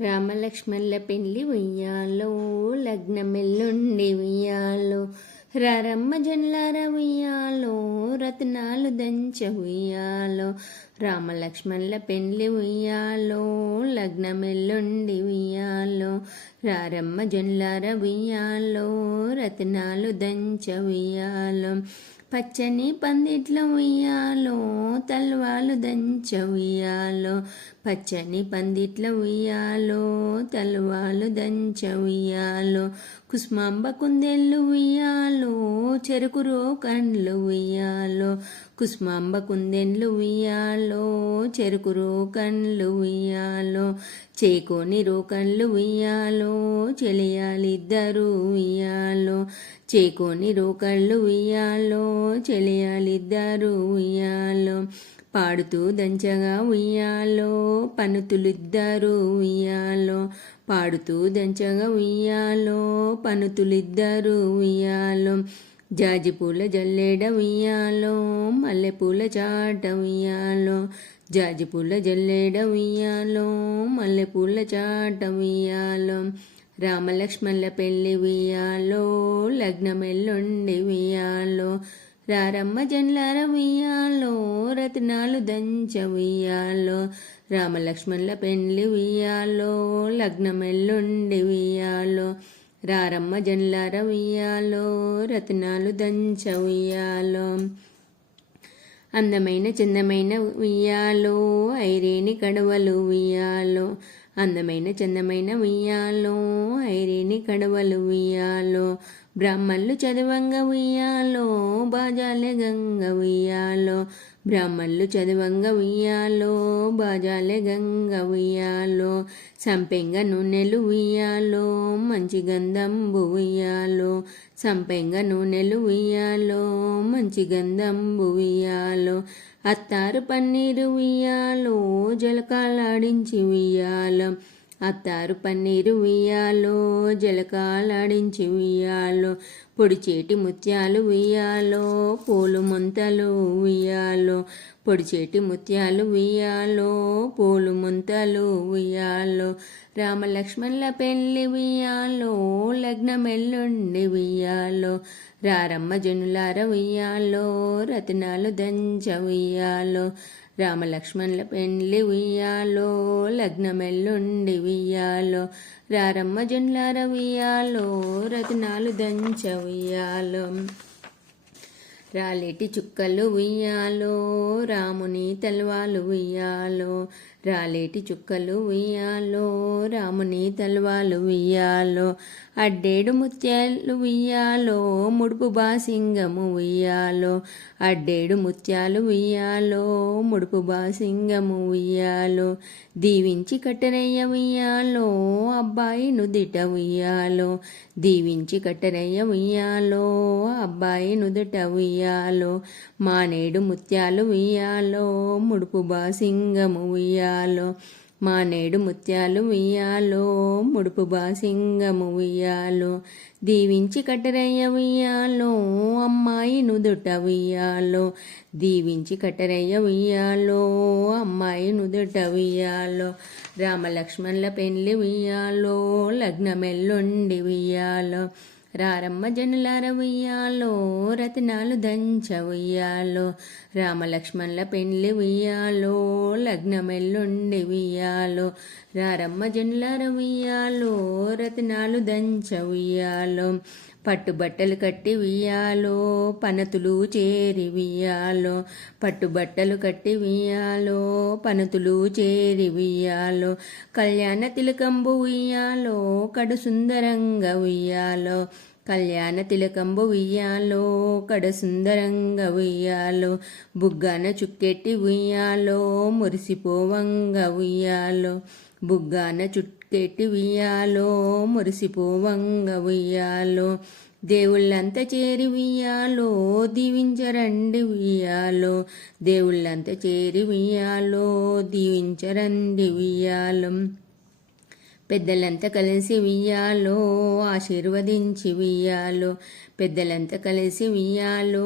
రామలక్ష్మణుల పెళ్లి ఉయ్యాలో, లగ్నమెల్లుండి ఉయ్యాలో, రారమ్మ జన్లార ఉయ్యాలో, రత్నాలు దంచ ఉయ్యాలో. రామలక్ష్మణుల పెళ్లి ఉయ్యాలో, లగ్నమెల్లుండి ఉయ్యాలో, రారమ్మ జన్లార ఉయ్యాలో, రత్నాలు దంచ ఉయ్యాలో. పచ్చని పందిట్ల ఉయ్యాలో, తల్వాలు దంచ ఉయ్యాలో. పచ్చని పందిట్ల ఉయ్యాలో, తల్వాలు దంచ ఉయ్యాలో. కుస్మాంబ కుందెళ్ళు ఉయ్యాలో, చెరుకు రోకన్లు ఉయ్యాలో. కుస్మాంబ కుందెళ్ళు ఉయ్యాలో, చెరుకు రోకన్లు ఉయ్యాలో. చేకోని రోకన్లు ఉయ్యాలో, చెలియాలిద్దరు ఉయ్యాలో. చేకోని రోకళ్ళు ఉయ్యాలో, చెలియాలిద్దరు ఉయ్యాలో. పాడుతూ దంచగా ఉయ్యాలో, పనుతులిద్దరు ఉయ్యాలో. పాడుతూ దంచగా ఉయ్యాలో, పనుతులిద్దరు ఉయ్యాలో. జాజిపూల జల్లేడ ఉయ్యాలో, మల్లెపూల చాట ఉయ్యాలో. జాజిపూల జల్లేడ ఉయ్యాలో, మల్లెపూల చాట ఉయ్యాలో. రామలక్ష్మణుల పెళ్లి ఉయ్యాలో, లగ్నమెల్లుండి ఉయ్యాలో. రారమ్మ జన్లార ఉయ్యాలో, రత్నాలు దంచ ఉయ్యాలో. రామలక్ష్మణుల పెళ్లి ఉయ్యాలో, లగ్నమెల్లుండి ఉయ్యాలో. రారమ్మ జన్లార ఉయ్యాలో, రత్నాలు దంచ ఉయ్యాలో. అందమైన చందమైన ఉయ్యాలో, ఐరేని కడవలు ఉయ్యాలో. అందమైన చందమైన ఉయ్యాలో, ఐరేని కడవలు ఉయ్యాలో. బ్రాహ్మణులు చదవంగ ఉయ్యాలో, బాజాలే గంగ ఉయ్యాలో. బ్రాహ్మణులు చదవంగ ఉయ్యాలో, బాజాలే గంగ ఉయ్యాలో. సంపెంగ నూనెలు ఉయ్యాలో, మంచి గంధంబు ఉయ్యాలో. సంపెంగ నూనెలు ఉయ్యాలో, మంచి గంధంబు ఉయ్యాలో. అత్తారు పన్నీరు ఉయ్యాలో, జలకాలాడించి ఉయ్యాలో. అత్తారు పన్నీరు ఉయ్యాలో, జలకాలాడించి ఉయ్యాలో. పొడిచేటి ముత్యాలు ఉయ్యాలో, పూలు ముంతలు ఉయ్యాలో. పొడిచేటి ముత్యాలు ఉయ్యాలో, పూలు ముంతలు ఉయ్యాలో. రామలక్ష్మణుల పెళ్లి ఉయ్యాలో, లగ్నమెల్లుండి ఉయ్యాలో. రారమ్మ జనులార ఉయ్యాలో, రత్నాలు దంచ ఉయ్యాలో. రామలక్ష్మణుల పెళ్లి ఉయ్యాలో, లగ్నమెల్లుండి ఉయ్యాలో. రారమ్మ జనులార ఉయ్యాలో, రత్నాలు దంచ ఉయ్యాలో. రాలేటి చుక్కలు ఉయ్యాలో, రాముని తల్వాలు ఉయ్యాలో. రాలేటి చుక్కలు ఉయ్యాలో, రాముని తల్వాలు ఉయ్యాలో. అడ్డేడు ముత్యాలు ఉయ్యాలో, ముడుపు బాసింగము ఉయ్యాలో. అడ్డేడు ముత్యాలు ఉయ్యాలో, ముడుపు బాసింగము ఉయ్యాలో. దీవించి కట్టరయ్య ఉయ్యాలో, అబ్బాయి నుదిట ఉయ్యాలో. దీవించి కట్టరయ్య ఉయ్యాలో, అబ్బాయి నుదుట ఉయ్యాలో. మానేడు ముత్యాలు ఉయ్యాలో, ముడుపు బాసింగము ఉయ్యాలో. మానేడు ముత్యాలు ఉయ్యాలో, ముడుపు బాసింగము ఉయ్యాలో. దీవించి కట్టరయ్య ఉయ్యాలో, అమ్మాయి నుదుట ఉయ్యాలో. దీవించి కట్టరయ్య ఉయ్యాలో, అమ్మాయి నుదుట ఉయ్యాలో. రామలక్ష్మణుల పెళ్లి ఉయ్యాలో, లగ్నమెల్లుండి ఉయ్యాలో. రారమ్మ జనులార ఉయ్యాలో, రత్నాలు దంచ ఉయ్యాలో. రామలక్ష్మణుల పెళ్లి ఉయ్యాలో, లగ్నమెల్లుండి ఉయ్యాలో. రారమ్మ జనులార ఉయ్యాలో, రత్నాలు దంచ ఉయ్యాలో. పట్టుబట్టలు కట్టి ఉయ్యాలో, పనతులు చేరి ఉయ్యాలో. పట్టుబట్టలు కట్టి ఉయ్యాలో, పనతులు చేరి ఉయ్యాలో. కళ్యాణ తిలకంబు ఉయ్యాలో, కడు సుందరంగా ఉయ్యాలో. కళ్యాణ తిలకంబు ఉయ్యాలో, కడు సుందరంగా ఉయ్యాలో. బుగ్గాన చుక్కెట్టి ఉయ్యాలో, మురిసిపోవంగా ఉయ్యాలో. బుగ్గాన చుక్కెట్టి ఉయ్యాలో, మురిసిపోవంగా ఉయ్యాలో. దేవుళ్ళంతా చేరి ఉయ్యాలో, దీవించరండి ఉయ్యాలో. దేవుళ్ళంతా చేరి ఉయ్యాలో, దీవించరండి ఉయ్యాలో. పెద్దలంతా కలిసి ఉయ్యాలో ఆశీర్వదించి ఉయ్యాలో, పెద్దలంతా కలిసి ఉయ్యాలో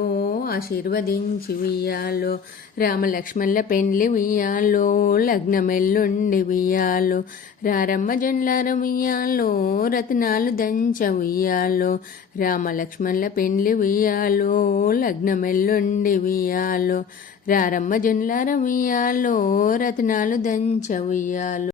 ఆశీర్వదించి ఉయ్యాలో, రామలక్ష్మణుల పెండ్లి ఉయ్యాలో లగ్నమెల్లుండి ఉయ్యాలో, రారమ్మ జండ్లార ఉయ్యాలో రత్నాలు దంచ ఉయ్యాలో, రామలక్ష్మణుల పెండ్లి ఉయ్యాలో లగ్నమెల్లుండి ఉయ్యాలో, రారమ్మ జండ్లార ఉయ్యాలో రత్నాలు దంచ ఉయ్యాలో.